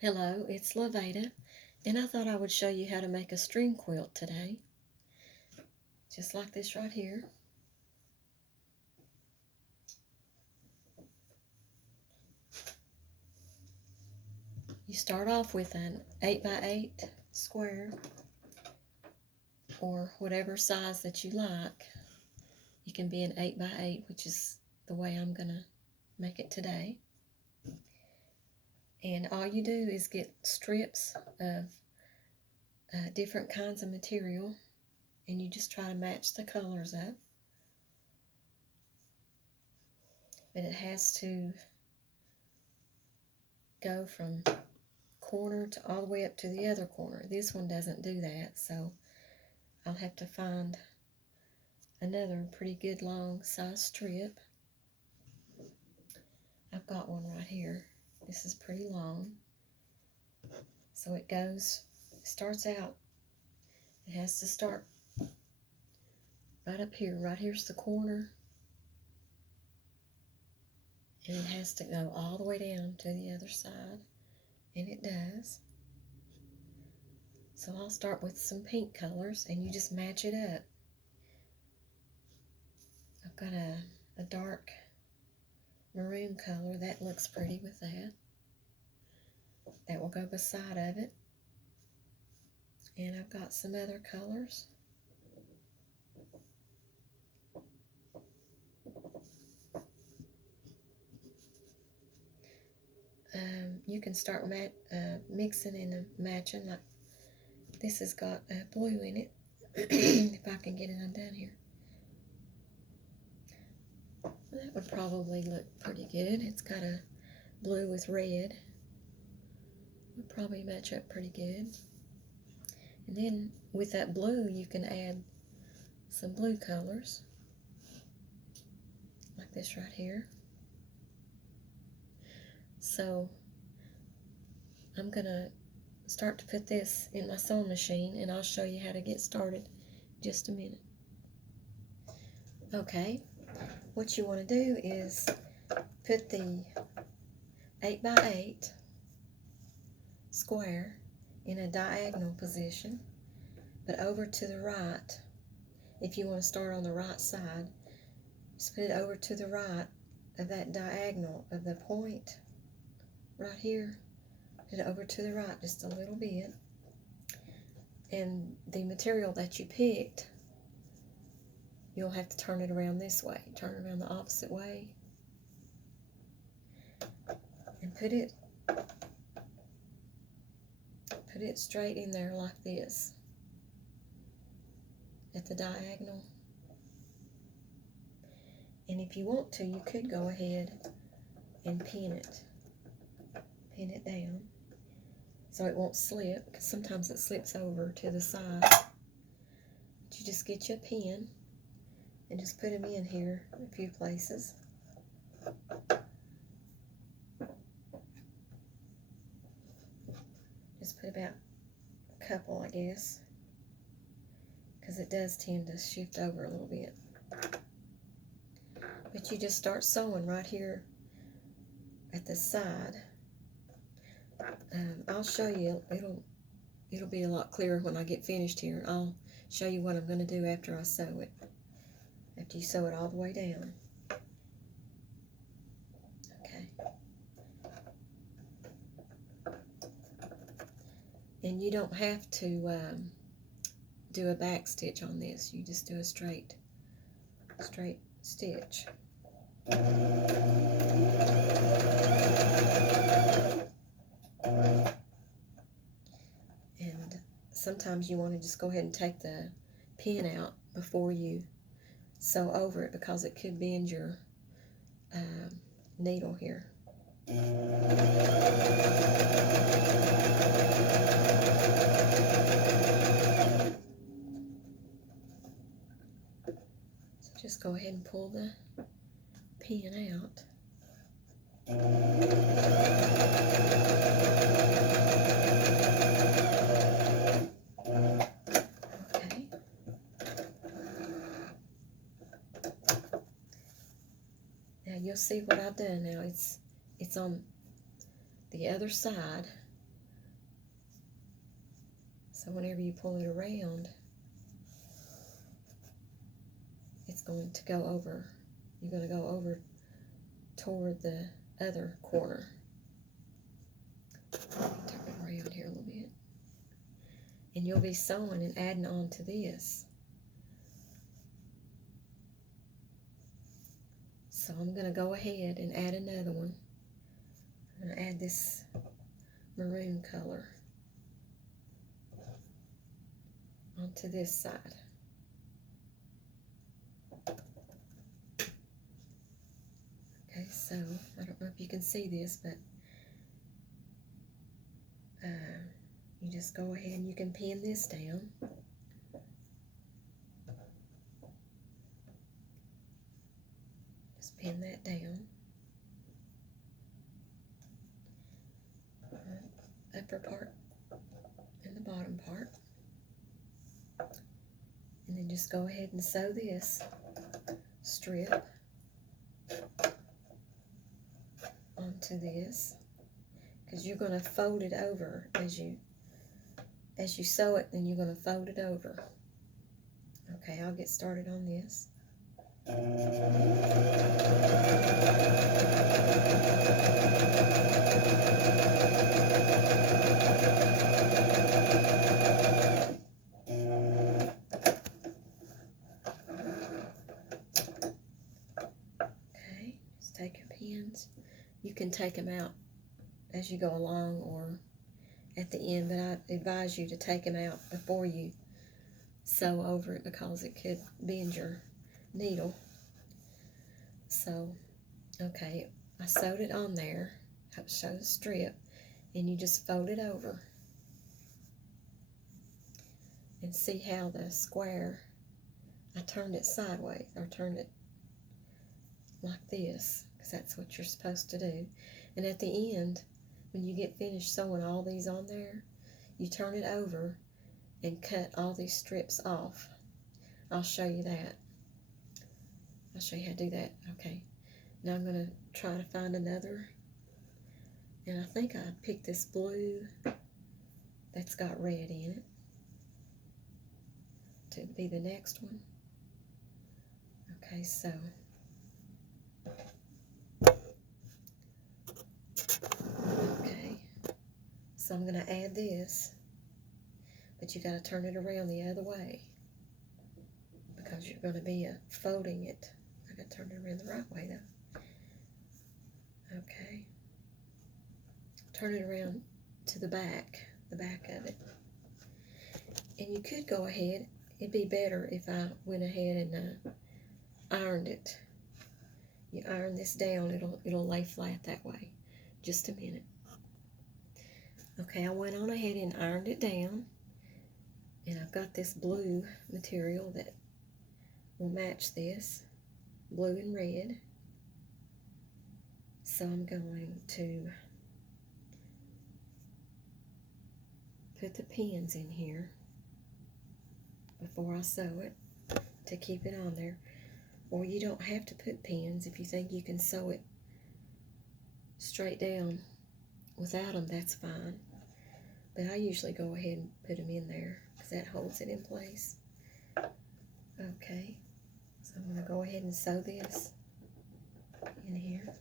Hello, it's Lavada, and I thought I would show you how to make a string quilt today. Just like this right here. You start off with an 8x8 square, or whatever size that you like. It can be an 8x8, which is the way I'm going to make it today. And all you do is get strips of different kinds of material, and you just try to match the colors up. But it has to go from corner to all the way up to the other corner. This one doesn't do that, so I'll have to find another pretty good long size strip. I've got one right here. This is pretty long. So it starts out, it has to start right up here. Right here's the corner. And it has to go all the way down to the other side. And it does. So I'll start with some pink colors, and you just match it up. I've got a dark maroon color. That looks pretty with that. That will go beside of it. And I've got some other colors. You can start mixing and matching. Like this has got blue in it. If I can get it undone here. That would probably look pretty good. It's got a blue with red. Would probably match up pretty good. And then with that blue, you can add some blue colors. Like this right here. So I'm going to start to put this in my sewing machine, and I'll show you how to get started in just a minute. Okay, what you want to do is put the 8x8 square in a diagonal position, but over to the right. If you want to start on the right side, just put it over to the right of that diagonal of the point right here. Put it over to the right just a little bit. And the material that you picked, you'll have to turn it around this way. Turn it around the opposite way. And put it straight in there like this. At the diagonal. And if you want to, you could go ahead and pin it. Pin it down so it won't slip, because sometimes it slips over to the side. But you just get you a pin and just put them in here a few places. Just put about a couple, I guess, because it does tend to shift over a little bit. But you just start sewing right here at the side. I'll show you. It'll be a lot clearer when I get finished here. I'll show you what I'm going to do after I sew it. After you sew it all the way down. Okay. And you don't have to do a back stitch on this. You just do a straight stitch. And sometimes you want to just go ahead and take the pin out before you sew over it, because it could bend your needle here. So just go ahead and pull the pin out. Okay. Now you'll see what I've done now. It's on the other side, So whenever you pull it around, it's going to go over. You're going to go over toward the other corner. Turn it around here a little bit. And you'll be sewing and adding on to this. So I'm going to go ahead and add another one. I'm going to add this maroon color onto this side. Okay, so I don't know if you can see this, but you just go ahead and you can pin this down. Just pin that down. Upper part and the bottom part. And then just go ahead and sew this strip onto this, because you're going to fold it over as you sew it, then you're going to fold it over. Okay, I'll get started on this. Okay, just take your pins. You can take them out as you go along or at the end, but I advise you to take them out before you sew over it, because it could bend your needle. So, okay, I sewed it on there. I show the strip, and you just fold it over. And see how the square, I turned it sideways, or turned it like this, because that's what you're supposed to do. And at the end, when you get finished sewing all these on there, you turn it over and cut all these strips off. I'll show you that. I'll show you how to do that. Okay. Now I'm going to try to find another. And I think I picked this blue that's got red in it to be the next one. Okay, so so I'm going to add this, but you got to turn it around the other way, because you're going to be folding it. I got to turn it around the right way though. Okay. Turn it around to the back of it. And you could go ahead, it'd be better if I went ahead and ironed it. You iron this down, it'll lay flat that way. Just a minute. Okay, I went on ahead and ironed it down, and I've got this blue material that will match this, blue and red. So I'm going to put the pins in here before I sew it to keep it on there. Or you don't have to put pins if you think you can sew it straight down without them, that's fine. But I usually go ahead and put them in there because that holds it in place. Okay, so I'm going to go ahead and sew this in here.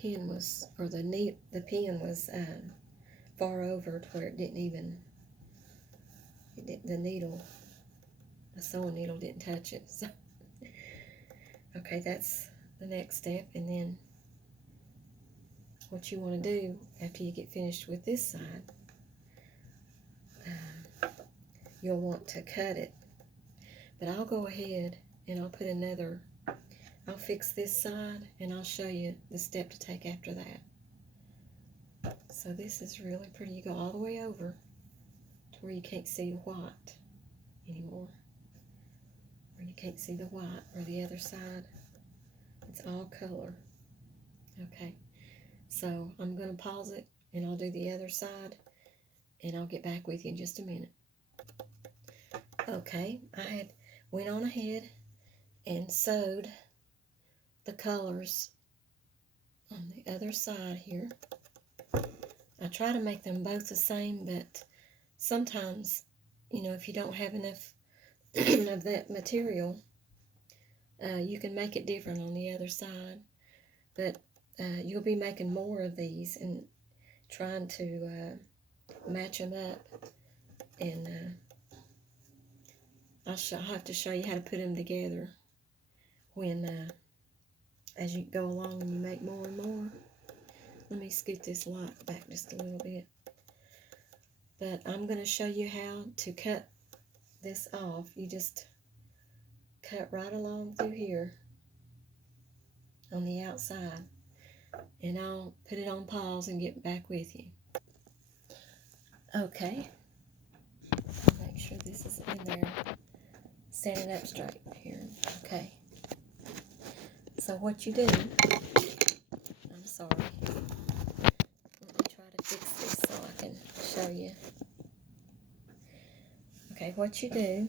Pin was, or the pin was far over to where it didn't even, the needle, the sewing needle didn't touch it. So, okay, that's the next step. And then what you want to do after you get finished with this side, you'll want to cut it. But I'll go ahead and I'll put another, I'll fix this side and I'll show you the step to take after that. So this is really pretty. You go all the way over to where you can't see the white anymore. Where you can't see the white, or the other side. It's all color. Okay, so I'm going to pause it and I'll do the other side and I'll get back with you in just a minute. Okay, I went on ahead and sewed the colors on the other side here. I try to make them both the same, but sometimes, you know, if you don't have enough of that material, you can make it different on the other side. But you'll be making more of these and trying to match them up. And I'll have to show you how to put them together when, as you go along and you make more and more. Let me scoot this light back just a little bit. But I'm going to show you how to cut this off. You just cut right along through here on the outside. And I'll put it on pause and get back with you. Okay. Make sure this is in there. Standing up straight here. Okay. So what you do, I'm sorry. Let me try to fix this so I can show you. Okay, what you do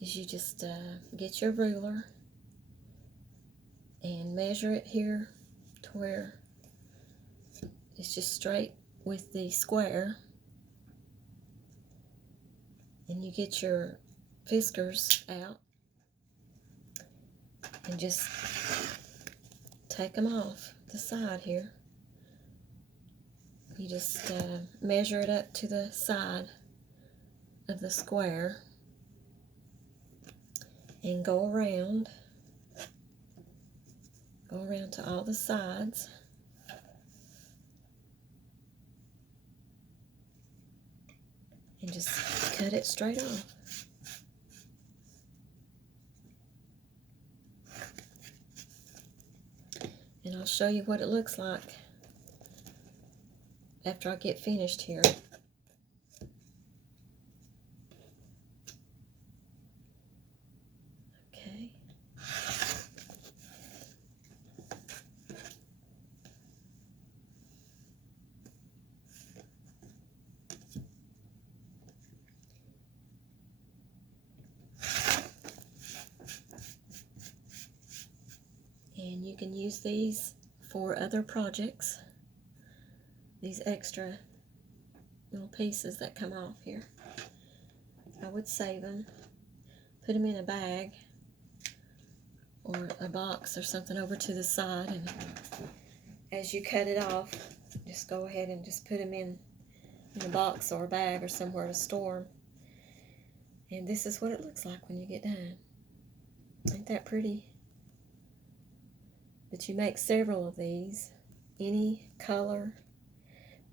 is you just get your ruler and measure it here to where it's just straight with the square. And you get your whiskers out and just take them off the side here. You just measure it up to the side of the square and go around to all the sides. And just cut it straight off. And I'll show you what it looks like after I get finished here. Okay. And you can use these for other projects. These extra little pieces that come off here. I would save them, put them in a bag or a box or something over to the side, and as you cut it off, just go ahead and just put them in a box or a bag or somewhere to store them. And this is what it looks like when you get done. Ain't that pretty? But you make several of these, any color,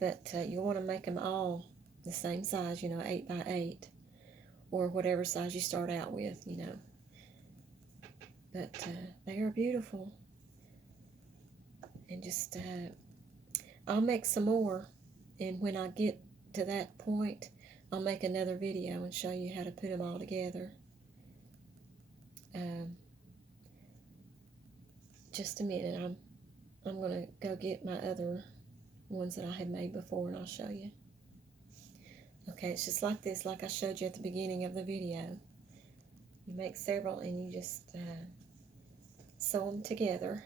but you want to make them all the same size, you know, 8 by 8, or whatever size you start out with, you know. But they are beautiful. And just, I'll make some more, and when I get to that point, I'll make another video and show you how to put them all together. Just a minute, I'm going to go get my other ones that I had made before, and I'll show you. Okay, it's just like this, like I showed you at the beginning of the video. You make several and you just sew them together.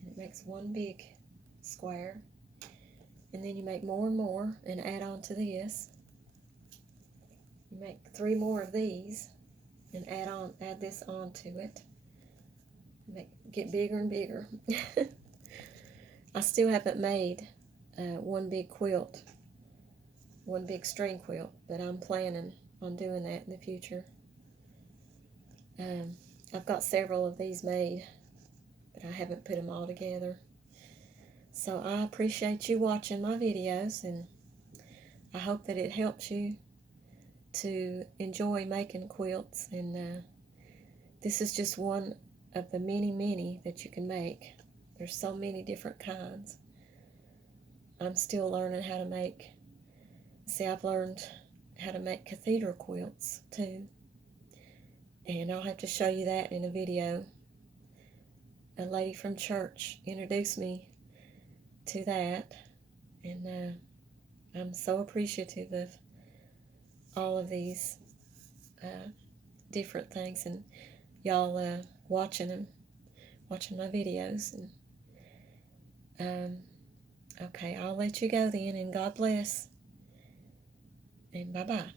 And it makes one big square. And then you make more and more and add on to this. You make 3 more of these and add this onto it. Get bigger and bigger. I still haven't made one big quilt, one big string quilt, but I'm planning on doing that in the future. I've got several of these made, but I haven't put them all together. So I appreciate you watching my videos, and I hope that it helps you to enjoy making quilts. And this is just one of the many that you can make. There's so many different kinds. I'm still learning how to make, see, I've learned how to make cathedral quilts too. And I'll have to show you that in a video. A lady from church introduced me to that, and I'm so appreciative of all of these different things, and y'all watching my videos. And okay, I'll let you go then, and God bless, and bye-bye.